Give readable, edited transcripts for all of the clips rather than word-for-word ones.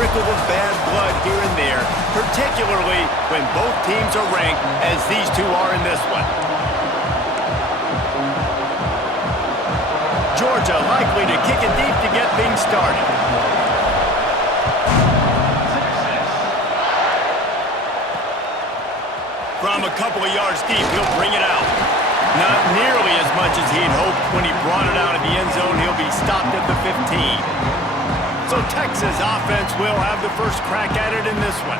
trickle of bad blood here and there, particularly when both teams are ranked as these two are in this one. Georgia likely to kick it deep to get things started. From a couple of yards deep, he'll bring it out. Not nearly as much as he'd hoped when he brought it out of the end zone. He'll be stopped at the 15. So Texas offense will have the first crack at it in this one.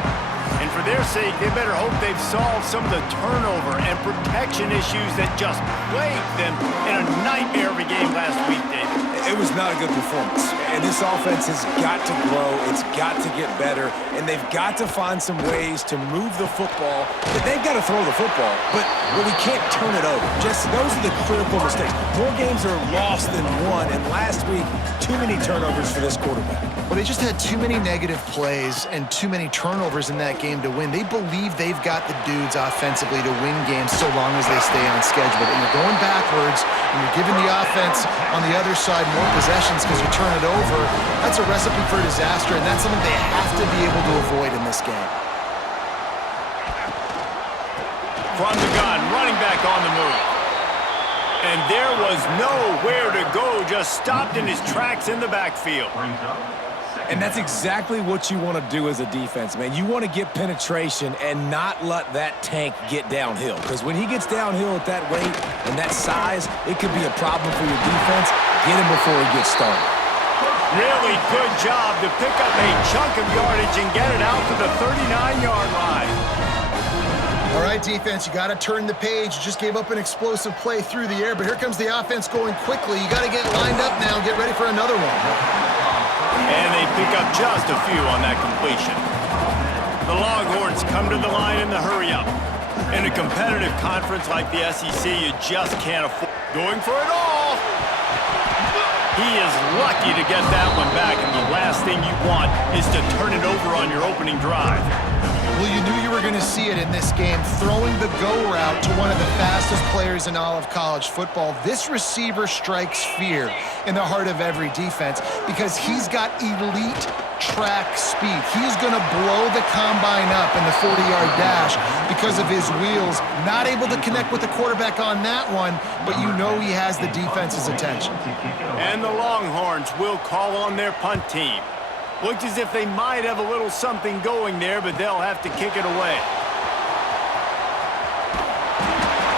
And for their sake, they better hope they've solved some of the turnover and protection issues that just plagued them in a nightmare of a game last week, David. It was not a good performance. And this offense has got to grow. It's got to get better. And they've got to find some ways to move the football. They've got to throw the football, but we can't turn it over. Just those are the critical mistakes. More games are lost than won. And last week, too many turnovers for this quarterback. Well, they just had too many negative plays and too many turnovers in that game to win. They believe they've got the dudes offensively to win games so long as they stay on schedule. But when you're going backwards and you're giving the offense on the other side more possessions because you turn it over, that's a recipe for disaster, and that's something they have to be able to avoid in this game. From the gun, running back on the move. And there was nowhere to go, just stopped in his tracks in the backfield. And that's exactly what you want to do as a defense, man. You want to get penetration and not let that tank get downhill. Because when he gets downhill at that rate and that size, it could be a problem for your defense. Get him before he gets started. Really good job to pick up a chunk of yardage and get it out to the 39-yard line. All right, defense, you got to turn the page. You just gave up an explosive play through the air, but here comes the offense going quickly. You got to get lined up now and get ready for another one. And they pick up just a few on that completion. The Longhorns come to the line in the hurry-up. In a competitive conference like the SEC, you just can't afford going for it all. He is lucky to get that one back, and the last thing you want is to turn it over on your opening drive. Well, you knew you were going to see it in this game, throwing the go route to one of the fastest players in all of college football. This receiver strikes fear in the heart of every defense because he's got elite track speed. He's going to blow the combine up in the 40-yard dash because of his wheels. Not able to connect with the quarterback on that one, but you know he has the defense's attention. And the Longhorns will call on their punt team. Looks as if they might have a little something going there, but they'll have to kick it away.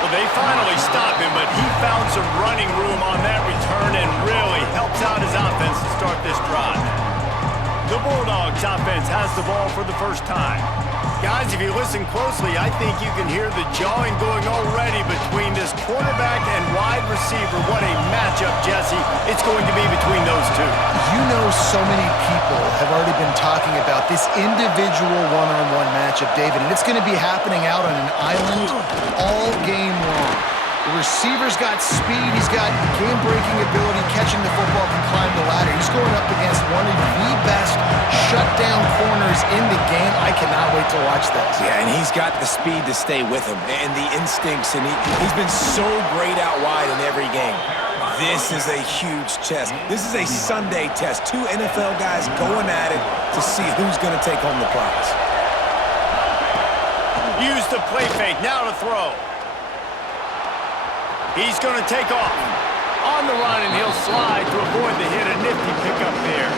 Well, they finally stop him, but he found some running room on that return and really helps out his offense to start this drive. The Bulldogs offense has the ball for the first time. Guys, if you listen closely, I think you can hear the jawing going already between this quarterback and wide receiver. What a matchup, Jesse, it's going to be between those two. You know, so many people have already been talking about this individual one-on-one matchup, David, and it's going to be happening out on an island all game long. The receiver's got speed, he's got game-breaking ability, catching the football, can climb the ladder. He's going up against one of the best shutdown corners in the game. I cannot wait to watch this. Yeah, and he's got the speed to stay with him and the instincts, and he's been so great out wide in every game. This is a huge test. This is a Sunday test. Two NFL guys going at it to see who's going to take home the prize. Use the play fake, now to throw. He's going to take off. On the run, and he'll slide to avoid the hit. A nifty pickup there.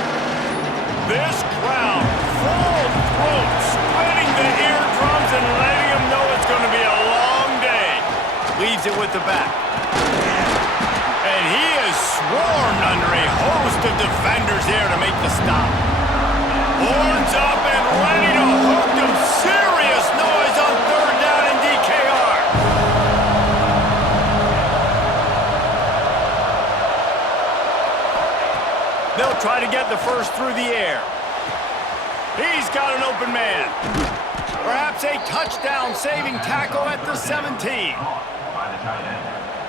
This crowd, full throat, splitting the eardrums and letting them know it's going to be a long day. Leaves it with the back. And he is swarmed under a host of defenders there to make the stop. Horns up and ready to hook them. Serious noise on third down in DKR. They'll try to get the first through the air. He's got an open man. Perhaps a touchdown-saving tackle at the 17.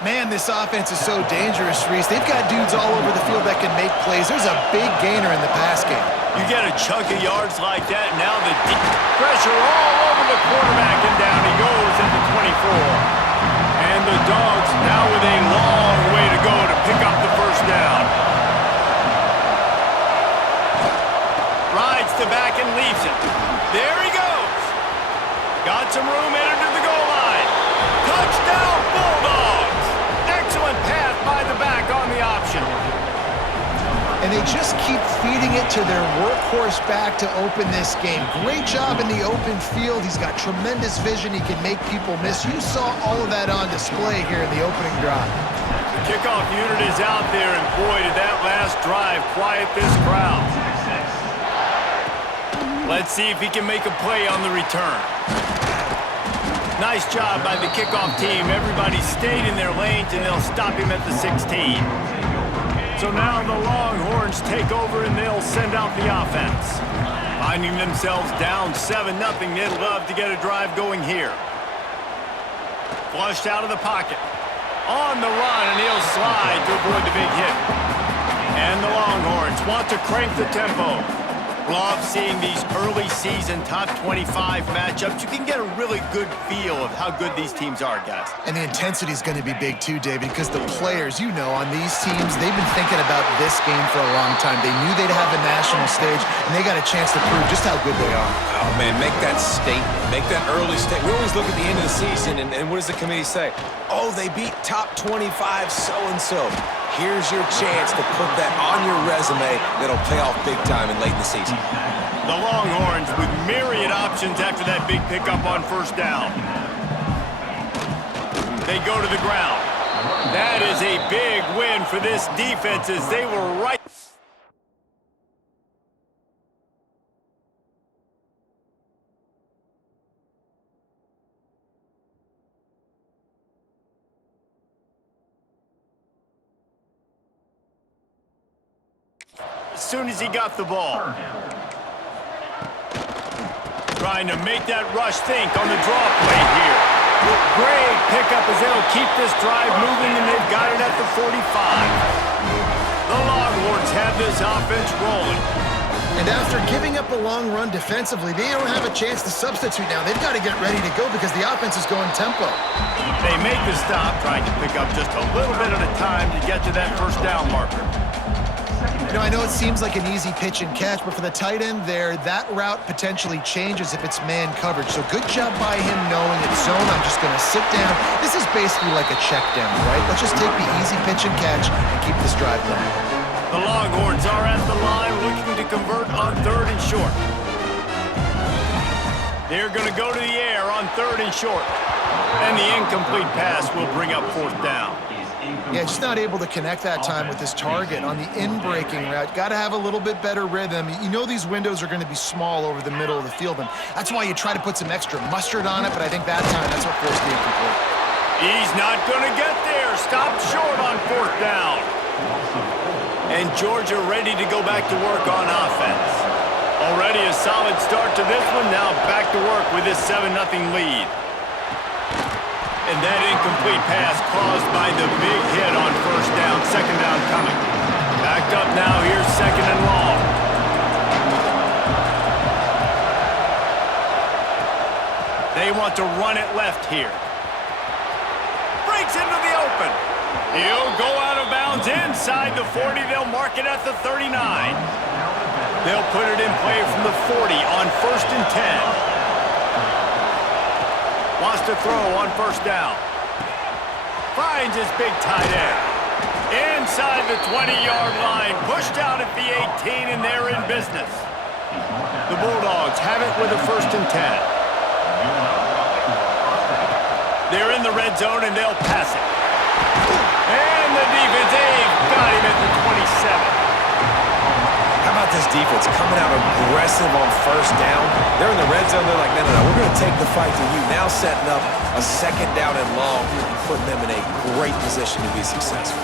Man, this offense is so dangerous, Reese. They've got dudes all over the field that can make plays. There's a big gainer in the pass game. You get a chunk of yards like that, now the deep pressure all over the quarterback, and down he goes at the 24. And the Dogs now with a long way to go to pick up the first down. Rides to back possession. And they just keep feeding it to their workhorse back to open this game. Great job in the open field. He's got tremendous vision. He can make people miss. You saw all of that on display here in the opening drive. The kickoff unit is out there, and boy, did that last drive quiet this crowd. Let's see if he can make a play on the return. Nice job by the kickoff team. Everybody stayed in their lanes, and they'll stop him at the 16. So now the Longhorns take over, and they'll send out the offense. Finding themselves down 7-0, they'd love to get a drive going here. Flushed out of the pocket. On the run, and he'll slide to avoid the big hit. And the Longhorns want to crank the tempo. Love seeing these early season top 25 matchups. You can get a really good feel of how good these teams are, guys. And the intensity is going to be big too, David, because the players, you know, on these teams, they've been thinking about this game for a long time. They knew they'd have a national stage, and they got a chance to prove just how good they are. Oh, man, make that statement. Make that early statement. We always look at the end of the season, and what does the committee say? Oh, they beat top 25 so-and-so. Here's your chance to put that on your resume that'll pay off big time in late in the season. The Longhorns with myriad options after that big pickup on first down. They go to the ground. That is a big win for this defense as they were right. As soon as he got the ball. Trying to make that rush think on the draw play here. Great pickup as they'll keep this drive moving, and they've got it at the 45. The Longhorns have this offense rolling. And after giving up a long run defensively, they don't have a chance to substitute now. They've got to get ready to go because the offense is going tempo. They make the stop, trying to pick up just a little bit at a time to get to that first down marker. You know, I know it seems like an easy pitch and catch, but for the tight end there, that route potentially changes if it's man coverage. So good job by him knowing it's zone. I'm just going to sit down. This is basically like a check down, right? Let's just take the easy pitch and catch and keep this drive going. The Longhorns are at the line looking to convert on 3rd and short. They're going to go to the air on 3rd and short. And the incomplete pass will bring up 4th down. Yeah, just not able to connect that time with his target on the in-breaking route. Got to have a little bit better rhythm. You know these windows are going to be small over the middle of the field, and that's why you try to put some extra mustard on it, but I think that time that's what forced the incomplete. He's not going to get there. Stopped short on 4th down. And Georgia ready to go back to work on offense. Already a solid start to this one. Now back to work with this 7-0 lead. And that incomplete pass caused by the big hit on first down. 2nd down coming. Backed up now. Here's 2nd and long. They want to run it left here. Breaks into the open. He'll go out of bounds inside the 40. They'll mark it at the 39. They'll put it in play from the 40 on 1st and 10. Wants to throw on first down. Finds his big tight end. Inside the 20-yard line. Pushed out at the 18, and they're in business. The Bulldogs have it with a 1st and 10. They're in the red zone, and they'll pass it. And the defense, they've got him at the 27. How about this defense coming out aggressive on first down? They're in the red zone. They're like, no, we're going to take the fight to you. Now setting up a 2nd down and long, putting them in a great position to be successful.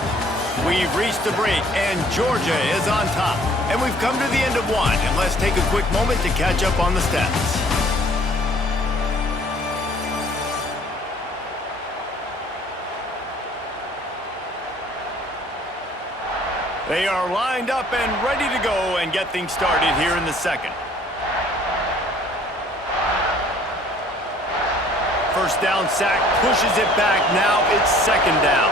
We've reached the break, and Georgia is on top. And we've come to the end of one, and let's take a quick moment to catch up on the stats. They are lined up and ready to go and get things started here in the 2nd. First down sack, pushes it back. Now it's 2nd down.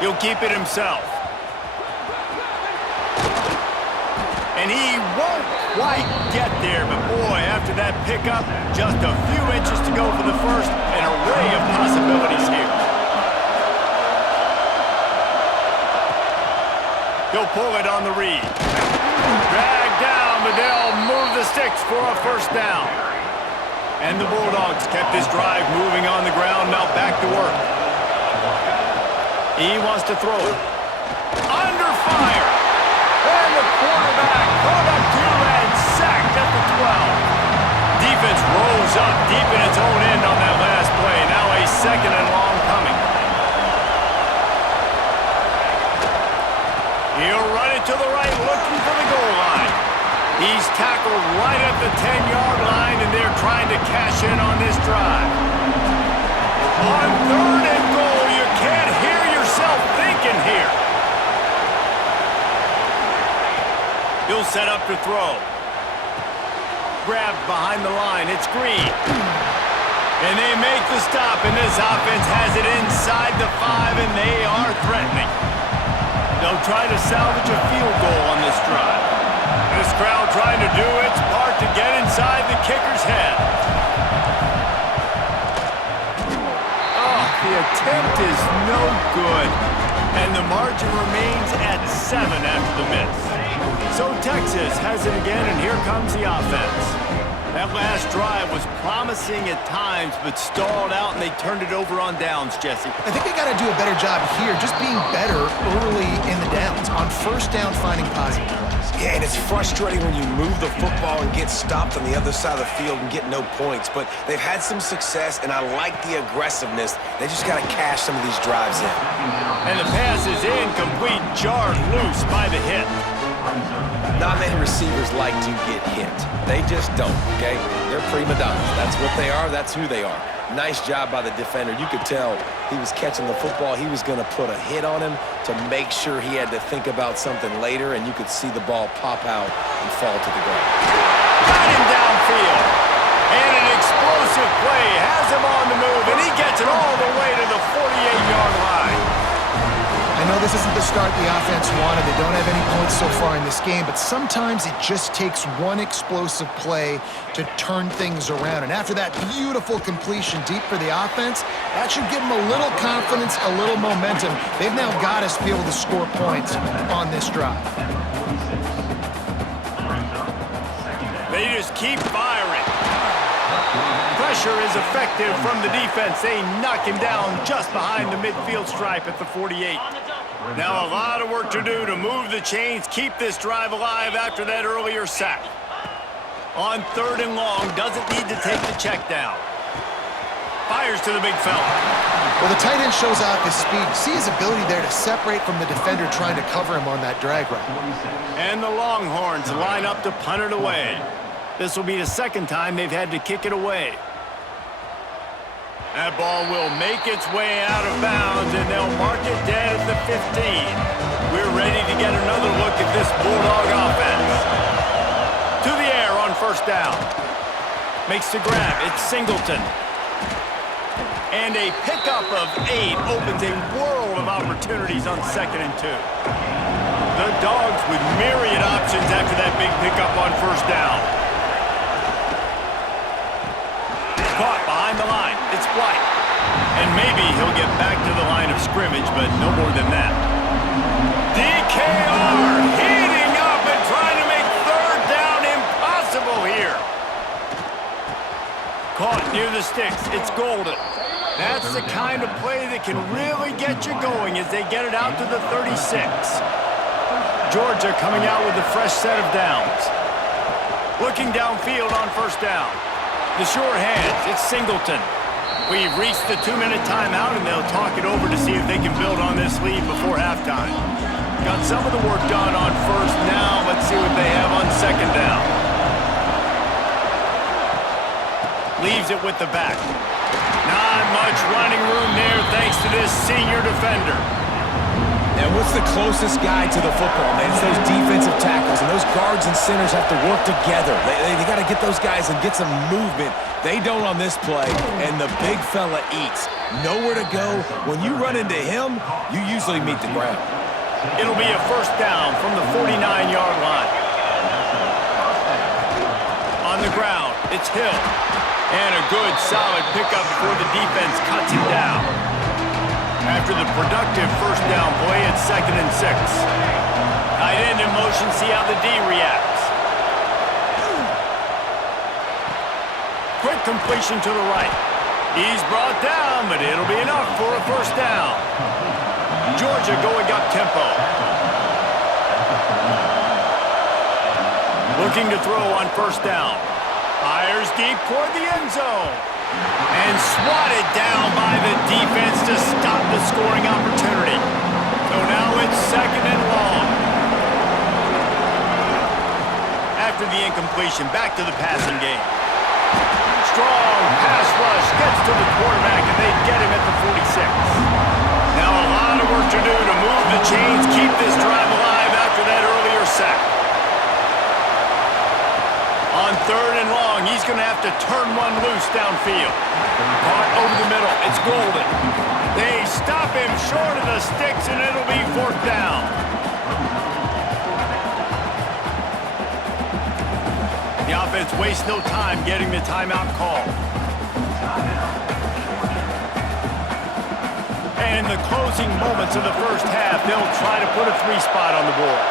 He'll keep it himself. And he won't quite get there, but boy, after that pickup, just a few inches to go for the first, an array of possibilities pull it on the read. Dragged down, but they'll move the sticks for a first down. And the Bulldogs kept this drive moving on the ground, now back to work. He wants to throw it. Under fire. And the quarterback put up two and sacked at the 12. Defense rose up deep in its own end on that last play. Now a second and long coming. He'll run it to the right, looking for the goal line. He's tackled right at the 10-yard line, and they're trying to cash in on this drive. On third and goal, you can't hear yourself thinking here. He'll set up to throw. Grabbed behind the line. It's Green. And they make the stop, and this offense has it inside the 5, and they are threatening. They'll try to salvage a field goal on this drive. This crowd trying to do its part to get inside the kicker's head. Oh, the attempt is no good. And the margin remains at 7 after the miss. So Texas has it again, and here comes the offense. That last drive was promising at times, but stalled out, and they turned it over on downs, Jesse. I think they got to do a better job here, just being better early in the downs. On first down, finding positive plays. Yeah, and it's frustrating when you move the football and get stopped on the other side of the field and get no points. But they've had some success, and I like the aggressiveness. They just got to cash some of these drives in. And the pass is incomplete, jarred loose by the hit. Not many receivers like to get hit. They just don't, okay? They're prima donnas. That's what they are. That's who they are. Nice job by the defender. You could tell he was catching the football. He was going to put a hit on him to make sure he had to think about something later, and you could see the ball pop out and fall to the ground. Got him downfield. And an explosive play has him on the move, and he gets it all the way to the 48-yard line. I know this isn't the start the offense wanted. They don't have any points so far in this game, but sometimes it just takes one explosive play to turn things around. And after that beautiful completion deep for the offense, that should give them a little confidence, a little momentum. They've now got us to be able to score points on this drive. They just keep firing. Pressure is effective from the defense. They knock him down just behind the midfield stripe at the 48. Now a lot of work to do to move the chains, keep this drive alive after that earlier sack. On third and long, doesn't need to take the check down. Fires to the big fella. Well, the tight end shows off his speed. See his ability there to separate from the defender trying to cover him on that drag route. And the Longhorns line up to punt it away. This will be the second time they've had to kick it away. That ball will make its way out of bounds, and they'll mark it dead at the 15. We're ready to get another look at this Bulldog offense. To the air on first down. Makes the grab. It's Singleton. And a pickup of 8 opens a world of opportunities on 2nd and 2. The Dogs with myriad options after that big pickup on first down. Caught behind the line. It's White. And maybe he'll get back to the line of scrimmage, but no more than that. DKR heating up and trying to make third down impossible here. Caught near the sticks. It's Golden. That's the kind of play that can really get you going as they get it out to the 36. Georgia coming out with a fresh set of downs. Looking downfield on first down. The sure hands, it's Singleton. We've reached the 2-minute timeout, and they'll talk it over to see if they can build on this lead before halftime. Got some of the work done on first. Now let's see what they have on second down. Leaves it with the back. Not much running room there thanks to this senior defender. And what's the closest guy to the football, man? It's those defensive tackles, and those guards and centers have to work together. They got to get those guys and get some movement. They don't on this play, and the big fella eats. Nowhere to go. When you run into him, you usually meet the ground. It'll be a first down from the 49-yard line. On the ground, it's Hill. And a good, solid pickup before the defense cuts him down. After the productive first down play, it's 2nd and 6. Tight end in motion, see how the D reacts. Quick completion to the right. He's brought down, but it'll be enough for a first down. Georgia going up tempo. Looking to throw on first down. Fires deep toward the end zone. And swatted down by the defense to stop the scoring opportunity. So now it's second and long. After the incompletion, back to the passing game. Strong pass rush gets to the quarterback, and they get him at the 46. Now a lot of work to do to move the chains, keep this drive alive after that earlier sack. On third and long, he's going to have to turn one loose downfield. Caught over the middle. It's golden. They stop him short of the sticks, and it'll be fourth down. The offense wastes no time getting the timeout call. And in the closing moments of the first half, they'll try to put a 3-spot on the board.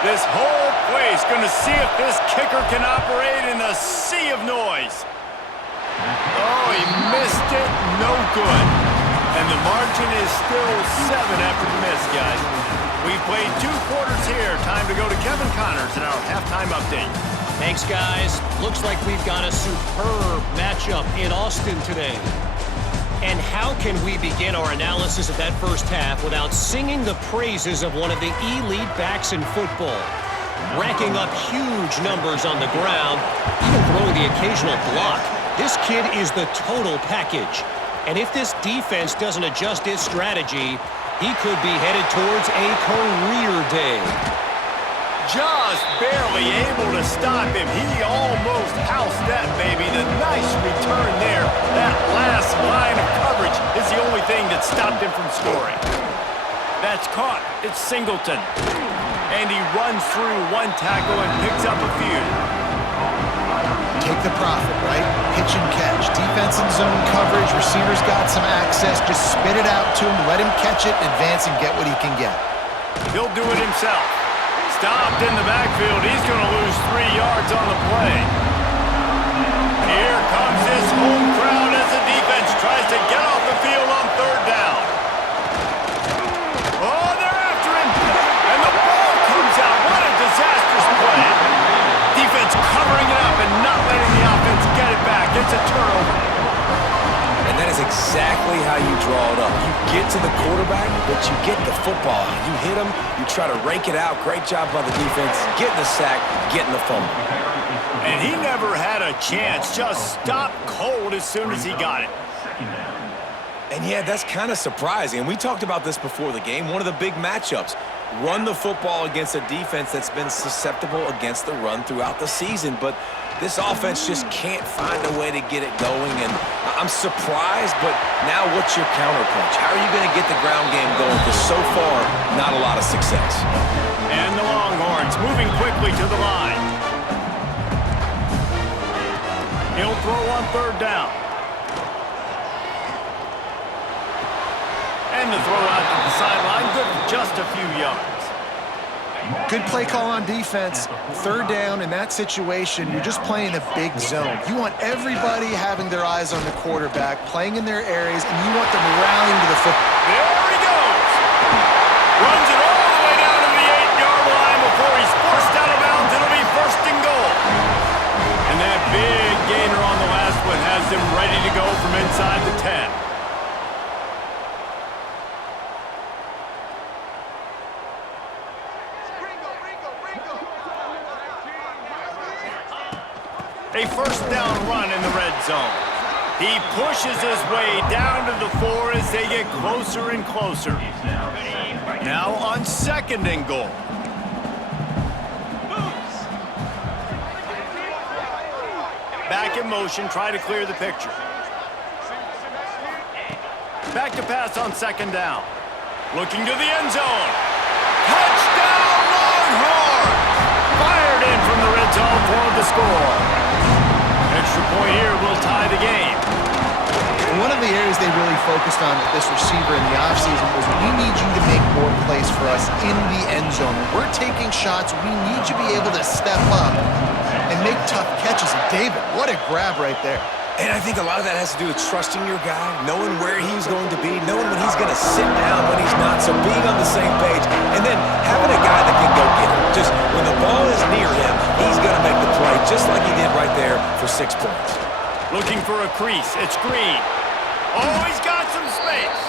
This whole place going to see if this kicker can operate in the sea of noise. Oh, he missed it. No good. And the margin is still 7 after the miss, guys. We've played 2 quarters here. Time to go to Kevin Connors in our halftime update. Thanks, guys. Looks like we've got a superb matchup in Austin today. And how can we begin our analysis of that first half without singing the praises of one of the elite backs in football? Racking up huge numbers on the ground, even throwing the occasional block. This kid is the total package. And if this defense doesn't adjust its strategy, he could be headed towards a career day. Just barely able to stop him. He almost housed that baby. The nice return there. That last line of coverage is the only thing that stopped him from scoring. That's caught. It's Singleton. And he runs through one tackle and picks up a few. Take the profit, right? Pitch and catch. Defense and zone coverage. Receivers got some access. Just spit it out to him. Let him catch it, advance, and get what he can get. He'll do it himself. Stopped in the backfield. He's going to lose 3 yards on the play. Here comes this home crowd as the defense tries to get off the field on third down. Oh, they're after him. And the ball comes out. What a disastrous play. Defense covering it up and not letting the offense get it back. It's a turnover. And that is exactly how you draw it up. You get to the quarterback, but you get the football. You hit him, you try to rake it out. Great job by the defense. Getting the sack, getting the fumble. And he never had a chance. Just stopped cold as soon as he got it. And yeah, that's kind of surprising. And we talked about this before the game. One of the big matchups. Run the football against a defense that's been susceptible against the run throughout the season. But this offense just can't find a way to get it going. And I'm surprised, but now what's your counterpunch? How are you going to get the ground game going? Because so far, not a lot of success. And the Longhorns moving quickly to the line. He'll throw on third down. And the throw out to the sideline, good for just a few yards. Good play call on defense. Third down in that situation, you're just playing a big zone. You want everybody having their eyes on the quarterback, playing in their areas, and you want them rallying to the football. There he goes. Runs it all the way down to the 8-yard line before he's forced out of bounds. It'll be first and goal. And that big gainer on the last one has them ready to go from inside the 10. A first down run in the red zone. He pushes his way down to the 4 as they get closer and closer. Now on second and goal. Back in motion, try to clear the picture. Back to pass on second down. Looking to the end zone. Touchdown Longhorns! Fired in from the red zone for the score. Extra point here will tie the game. one of the areas they really focused on with this receiver in the offseason was we need you to make more plays for us in the end zone. When we're taking shots, we need you to be able to step up and make tough catches. And David, what a grab right there. And I think a lot of that has to do with trusting your guy, knowing where he's going to be, knowing when he's going to sit down, when he's not, so being on the same page, and then having a guy that can go get it. Just when the ball is near him, he's going to make the play, just like he did right there for 6 points. Looking for a crease. It's Green. Oh, he's got some space.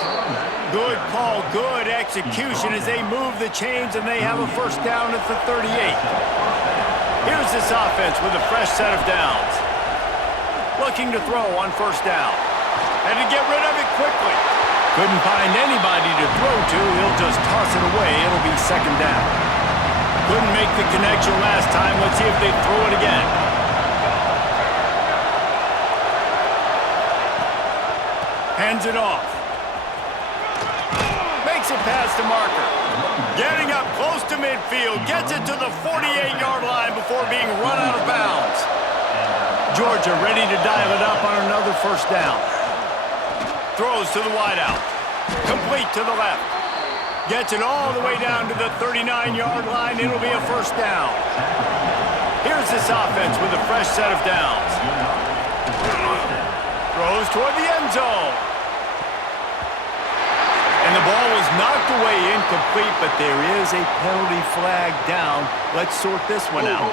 Good call, good execution as they move the chains and they have a first down at the 38. Here's this offense with a fresh set of downs. Looking to throw on first down. Had to get rid of it quickly. Couldn't find anybody to throw to. He'll just toss it away. It'll be second down. Couldn't make the connection last time. Let's see if they throw it again. Hands it off. Makes it past the marker. Getting up close to midfield. Gets it to the 48-yard line before being run out of bounds. Georgia ready to dial it up on another first down. Throws to the wideout. Complete to the left. Gets it all the way down to the 39-yard line. It'll be a first down. Here's this offense with a fresh set of downs. Throws toward the end zone. And the ball was knocked away incomplete, but there is a penalty flag down. Let's sort this one out.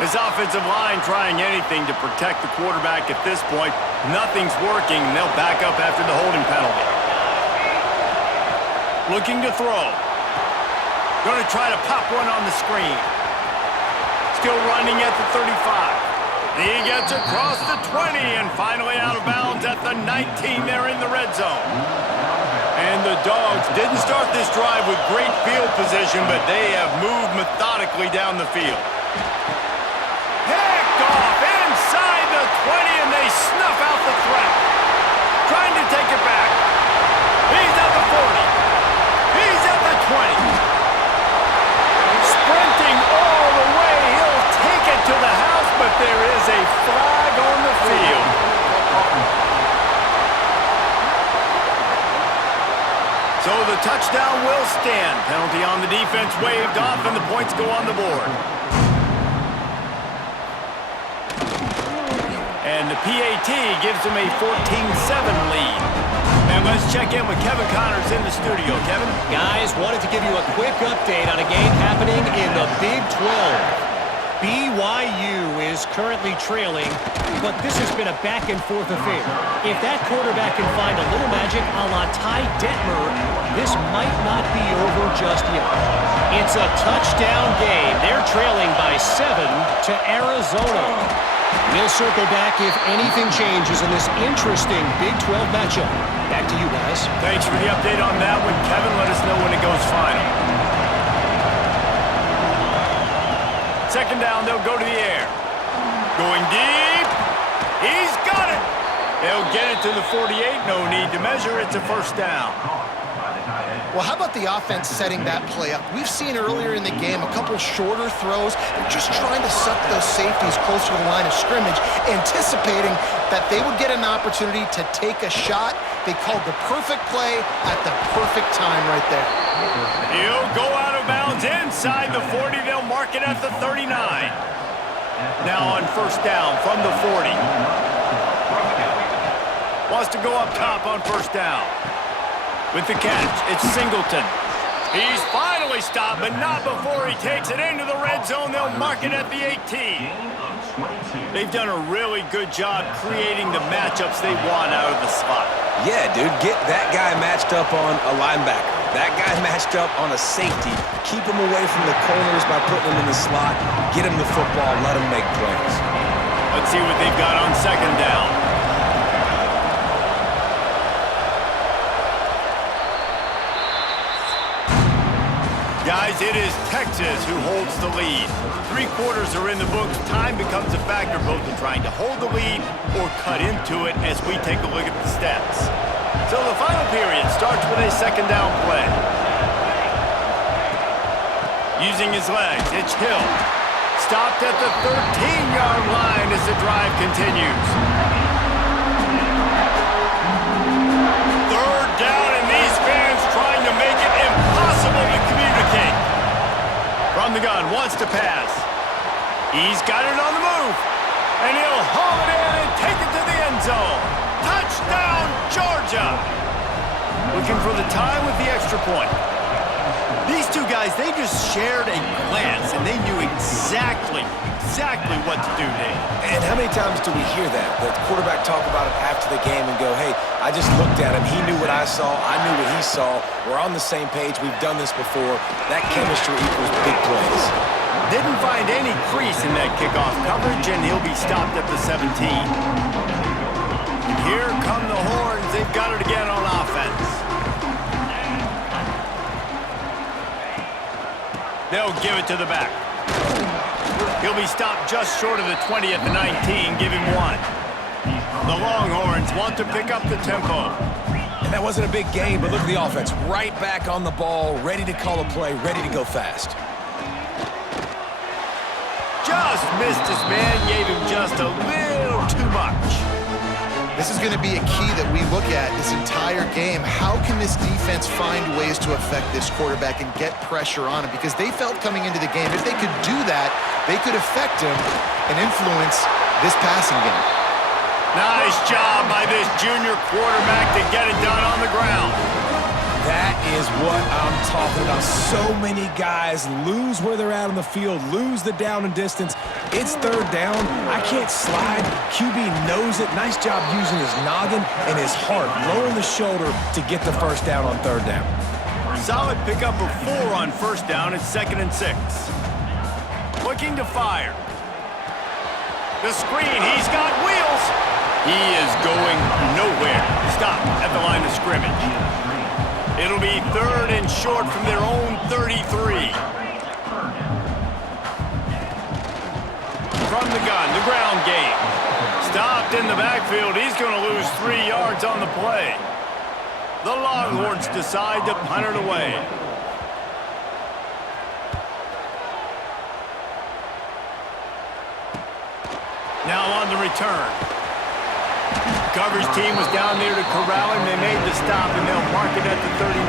His offensive line trying anything to protect the quarterback at this point. Nothing's working. They'll back up after the holding penalty. Looking to throw. Going to try to pop one on the screen. Still running at the 35. He gets across the 20 and finally out of bounds at the 19 there in the red zone. And the Dogs didn't start this drive with great field position, but they have moved methodically down the field. Picked off inside the 20 and they snuff out the threat. Trying to take it back. He's at the 40. He's at the 20. Sprinting all the way. He'll take it to the house, but there is a flag on the field. So the touchdown will stand. Penalty on the defense waved off, and the points go on the board. And the PAT gives them a 14-7 lead. And let's check in with Kevin Connors in the studio. Kevin? Guys, wanted to give you a quick update on a game happening in the Big 12. BYU is currently trailing, but this has been a back-and-forth affair. If that quarterback can find a little magic a la Ty Detmer, this might not be over just yet. It's a touchdown game. They're trailing by 7 to Arizona. We'll circle back if anything changes in this interesting Big 12 matchup. Back to you guys. Thanks for the update on that one, Kevin. Let us know when it goes final. Second down, they'll go to the air. Going deep. He's got it. They'll get it to the 48. No need to measure. It's a first down. Well, how about the offense setting that play up? We've seen earlier in the game a couple shorter throws. They're just trying to suck those safeties closer to the line of scrimmage, anticipating that they would get an opportunity to take a shot. They called the perfect play at the perfect time right there. He'll go out of bounds inside the 40. They'll mark it at the 39. Now on first down from the 40. Wants to go up top on first down. With the catch, it's Singleton. He's finally stopped, but not before he takes it into the red zone. They'll mark it at the 18. They've done a really good job creating the matchups they want out of the slot. Yeah, dude, get that guy matched up on a linebacker. That guy matched up on a safety. Keep him away from the corners by putting him in the slot. Get him the football, let him make plays. Let's see what they've got on second down. Guys, it is Texas who holds the lead. 3 quarters are in the books. Time becomes a factor both in trying to hold the lead or cut into it as we take a look at the stats. So the final period starts with a second down play. Using his legs, it's Hill. stopped at the 13-yard line as the drive continues. Third down, and these fans trying to make it impossible to communicate. From the gun, wants to pass. He's got it on the move. And he'll haul it in and take it to the end zone. Touchdown, Georgia! Looking for the tie with the extra point. These two guys, they just shared a glance, and they knew exactly what to do, Dave. And how many times do we hear that? The quarterback talk about it after the game and go, hey, I just looked at him. He knew what I saw. I knew what he saw. We're on the same page. We've done this before. That chemistry equals big plays. Didn't find any crease in that kickoff coverage, and he'll be stopped at the 17. And here come the horns. They've got it again on offense. They'll give it to the back. He'll be stopped just short of the 20 at the 19. Give him one. The Longhorns want to pick up the tempo. And that wasn't a big game, but look at the offense. Right back on the ball, ready to call a play, ready to go fast. Just missed his man, gave him just a little too much. This is going to be a key that we look at this entire game. How can this defense find ways to affect this quarterback and get pressure on him? Because they felt coming into the game, if they could do that, they could affect him and influence this passing game. Nice job by this junior quarterback to get it done on the ground. That is what I'm talking about. So many guys lose where they're at on the field, lose the down and distance. It's third down. I can't slide. QB knows it. Nice job using his noggin and his heart, lowering the shoulder to get the first down on third down. Solid pickup of 4 on first down. It's 2nd and 6. Looking to fire. The screen. He's got wheels. He is going nowhere. Stop at the line of scrimmage. It'll be 3rd and short from their own 33. From the gun, the ground game. Stopped in the backfield. He's going to lose 3 yards on the play. The Longhorns decide to punt it away. Now on the return. Coverage team was down there to corral him. They made the stop, and they'll mark it at the 39.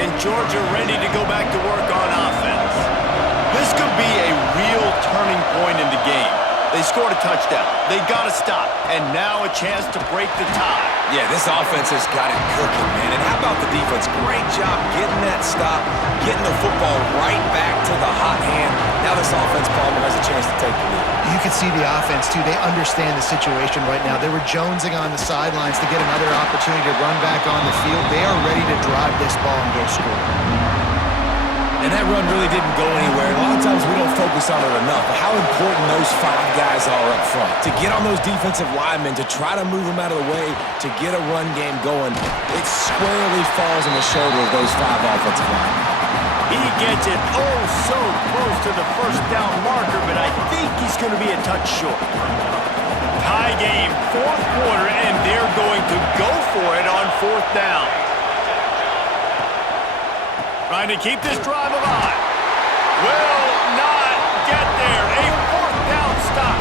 And Georgia ready to go back to work on offense. This could be a real turning point in the game. They scored a touchdown. They got to stop. And now a chance to break the tie. Yeah, this offense has got it cooking, man. And how about the defense? Great job getting that stop, getting the football right back to the hot hand. Now this offense, Palmer, has a chance to take the lead. You can see the offense, too. They understand the situation right now. They were jonesing on the sidelines to get another opportunity to run back on the field. They are ready to drive this ball and go score. And that run really didn't go anywhere. A lot of times we don't focus on it enough, but how important those 5 guys are up front. To get on those defensive linemen, to try to move them out of the way, to get a run game going, it squarely falls on the shoulder of those 5 offensive linemen. He gets it oh so close to the first down marker, but I think he's going to be a touch short. Tie game, 4th quarter, and they're going to go for it on 4th down. Trying to keep this drive alive. Will not get there. A 4th down stop.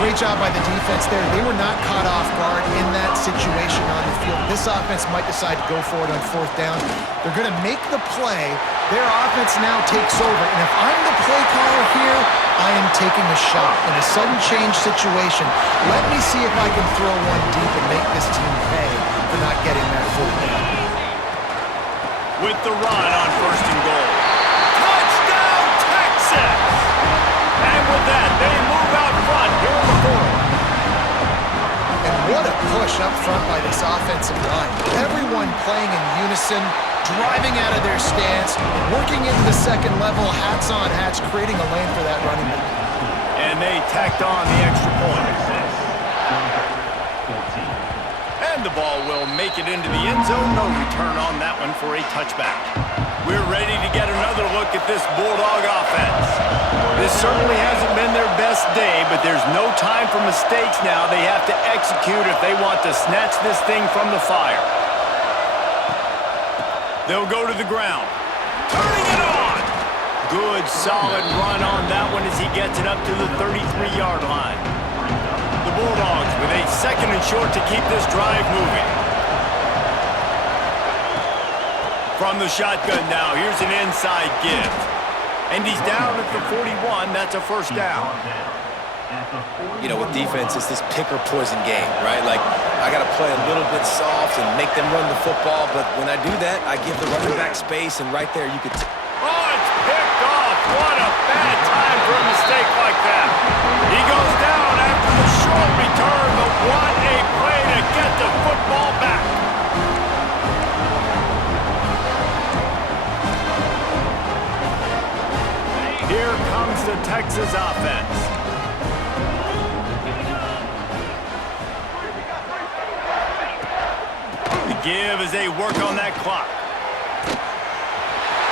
Great job by the defense there. They were not caught off guard in that situation on the field. This offense might decide to go for it on 4th down. They're going to make the play. Their offense now takes over. And if I'm the play caller here, I am taking a shot. In a sudden change situation, let me see if I can throw one deep and make this team pay for not getting that 4th down. With the run on 1st and goal. Touchdown, Texas! And with that, they move out front here in the 4th. And what a push up front by this offensive line. Everyone playing in unison, driving out of their stance, working into the 2nd level, hats on hats, creating a lane for that running back. And they tacked on the extra point. And the ball will make it into the end zone. No return on that one for a touchback. We're ready to get another look at this Bulldog offense. This certainly hasn't been their best day, but there's no time for mistakes now. They have to execute if they want to snatch this thing from the fire. They'll go to the ground. Turning it on! good, solid run on that one as he gets it up to the 33-yard line. The Bulldogs with a 2nd and short to keep this drive moving. From the shotgun now, here's an inside give. And he's down at the 41. That's a first down. You know, with defense, it's this pick or poison game, right? Like, I got to play a little bit soft and make them run the football, but when I do that, I give the running back space, and right there you could... Oh, it's picked off. What a bad time for a mistake like that. He goes down after the short return, but what a play to get the football back. Here comes the Texas offense. The give as they work on that clock.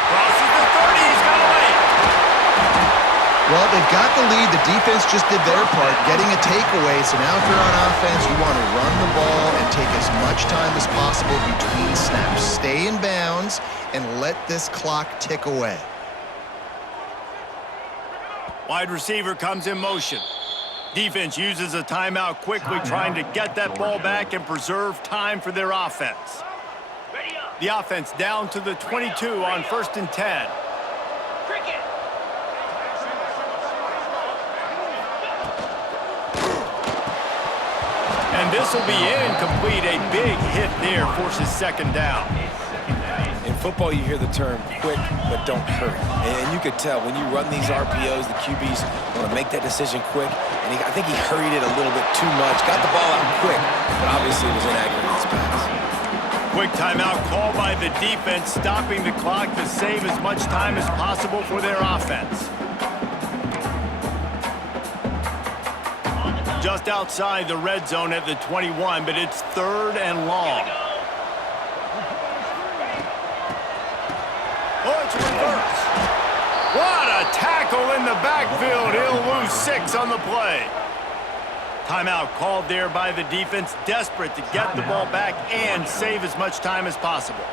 Crosses the 30, he's got to wait. Well, they've got the lead. The defense just did their part, getting a takeaway. So now if you're on offense, you want to run the ball and take as much time as possible between snaps. Stay in bounds and let this clock tick away. Wide receiver comes in motion. Defense uses a timeout quickly, trying to get that ball back and preserve time for their offense. The offense down to the 22 on 1st and 10. And this will be incomplete. A big hit there forces 2nd down. In football, you hear the term quick, but don't hurry. And you could tell when you run these RPOs, the QBs want to make that decision quick. And I think he hurried it a little bit too much. Got the ball out quick, but obviously was inaccurate in his pass. Quick timeout call by the defense, stopping the clock to save as much time as possible for their offense. Just outside the red zone at the 21, but it's 3rd and long. Oh, it's reverse. What a tackle in the backfield. He'll lose 6 on the play. Timeout called there by the defense, desperate to get the ball back and save as much time as possible.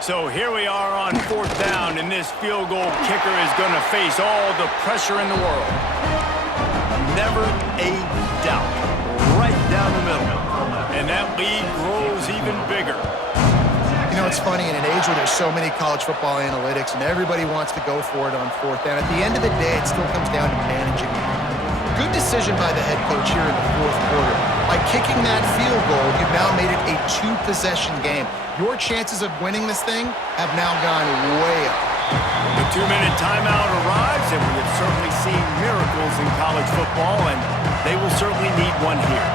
So here we are on 4th down, and this field goal kicker is going to face all the pressure in the world. Never a doubt. Right down the middle. And that lead grows even bigger. You know, it's funny, in an age where there's so many college football analytics and everybody wants to go for it on 4th down, at the end of the day, it still comes down to managing the clock. Good decision by the head coach here in the 4th quarter. By kicking that field goal, you've now made it a 2-possession game. Your chances of winning this thing have now gone way up. The 2-minute timeout arrives, and we have certainly seen miracles in college football, and they will certainly need one here.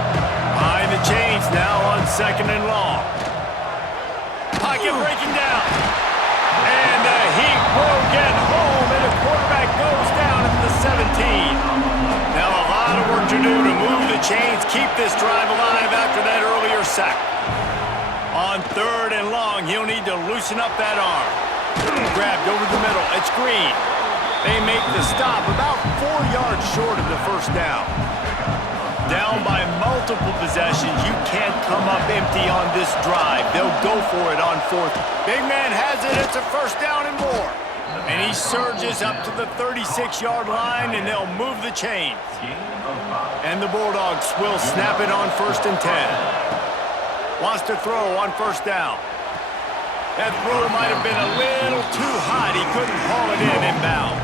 Behind the chains now on 2nd and long. Pocket breaking down. And the heat will get home, and the quarterback goes down at the 17. Now a lot of work to do to move the chains, keep this drive alive after that earlier sack. On 3rd and long, he'll need to loosen up that arm. Grabbed over the middle. It's Green. They make the stop about 4 yards short of the 1st down. Down by multiple possessions. You can't come up empty on this drive. They'll go for it on 4th. Big man has it. It's a 1st down and more. And he surges up to the 36-yard line, and they'll move the chains. And the Bulldogs will snap it on 1st and 10. Wants to throw on 1st down. That throw might have been a little too hot. He couldn't haul it in inbound.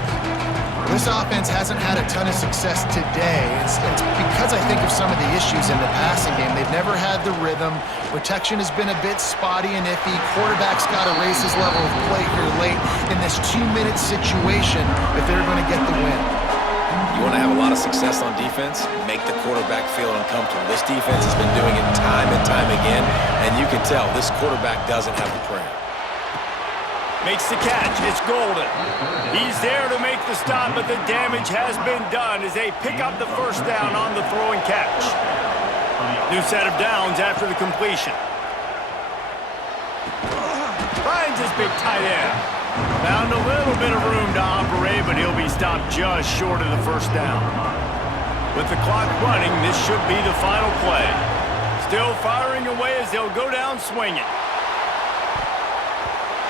This offense hasn't had a ton of success today. It's because I think of some of the issues in the passing game. They've never had the rhythm. Protection has been a bit spotty and iffy. Quarterback's got to raise his level of play here late in this 2-minute situation if they're going to get the win. You want to have a lot of success on defense, make the quarterback feel uncomfortable. This defense has been doing it time and time again, and you can tell this quarterback doesn't have a prayer. Makes the catch. It's Golden. He's there to make the stop, but the damage has been done as they pick up the 1st down on the throw and catch. New set of downs after the completion. Finds his big tight end. Found a little bit of room to operate, but he'll be stopped just short of the 1st down. With the clock running, this should be the final play. Still firing away as they'll go down swinging.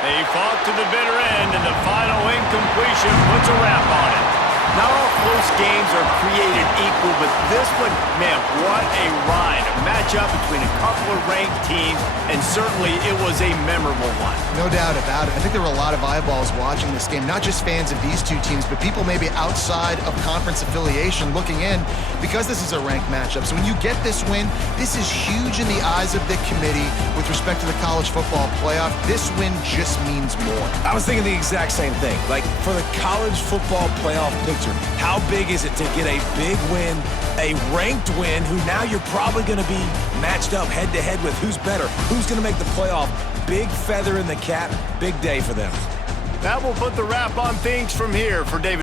They fought to the bitter end, and the final incompletion puts a wrap on it. Not all close games are created equal, but this one, man, what a ride. A matchup between a couple of ranked teams, and certainly it was a memorable one. No doubt about it. I think there were a lot of eyeballs watching this game, not just fans of these two teams, but people maybe outside of conference affiliation looking in because this is a ranked matchup. So when you get this win, this is huge in the eyes of the committee with respect to the college football playoff. This win just means more. I was thinking the exact same thing. Like, for the college football playoff picture, how big is it to get a big win, a ranked win, who now you're probably going to be matched up head-to-head with who's better, who's going to make the playoff. Big feather in the cap, big day for them. That will put the wrap on things from here for David.